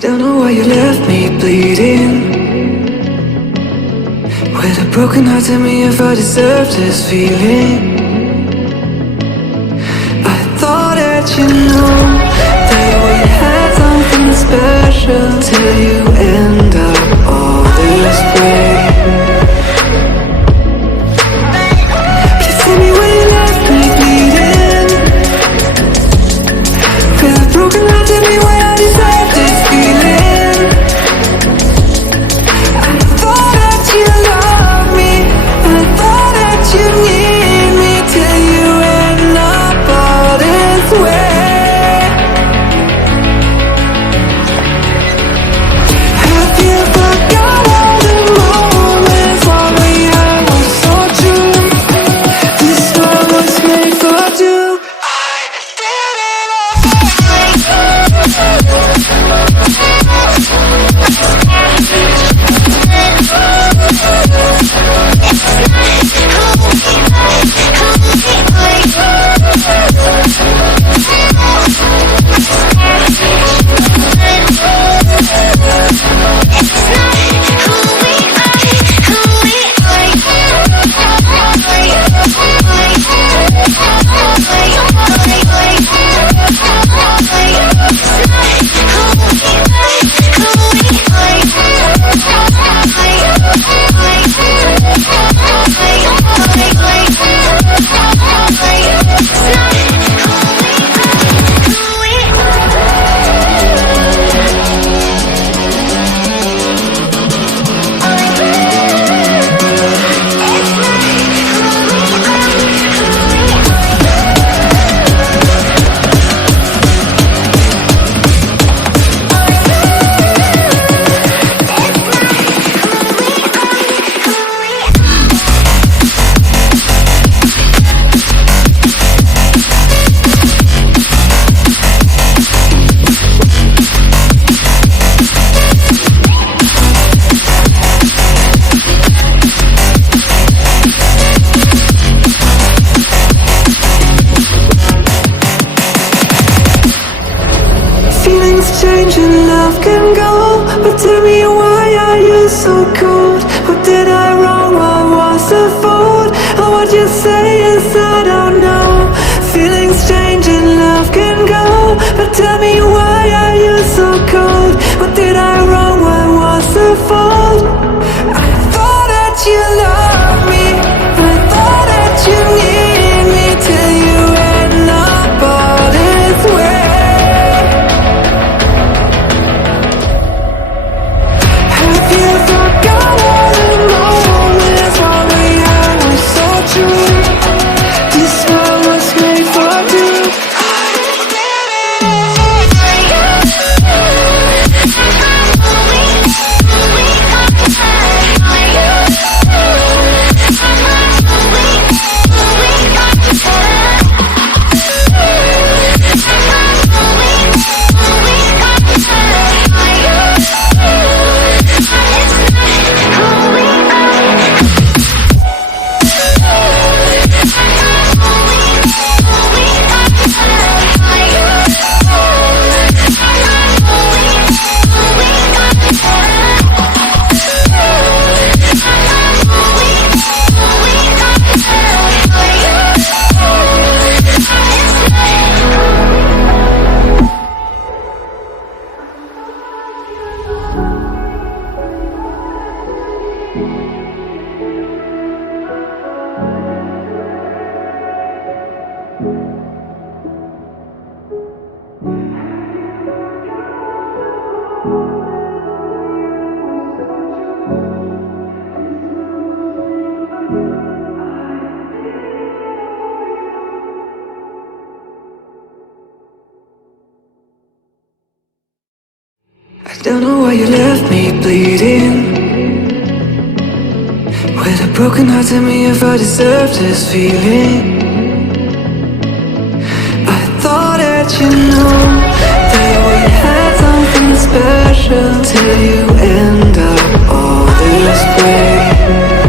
Don't know why you left me bleeding. With a broken heart, tell me if I deserve this feeling. I thought that you know that we had something special till you end up all this way. Please tell me why you left me bleeding. With a broken heart, tell me why I deserve this feeling. I thought that you loved me, I thought that you need me till you end up all this way. Have you forgot all the moments while we had was so true? This world was made for two. I did it change and love can go, but tell me why are you so cold? What did I wrong? What was the fault? Or what you say is I don't know. Feelings change and love can go, but tell me why are you so cold? What did I wrong? What was the fault? I thought that you loved me, I thought that you need me till you end up all this way. I don't know why you left me bleeding. With a broken heart, tell me if I deserve this feeling. I thought that you know that we had something special till you end up all this way.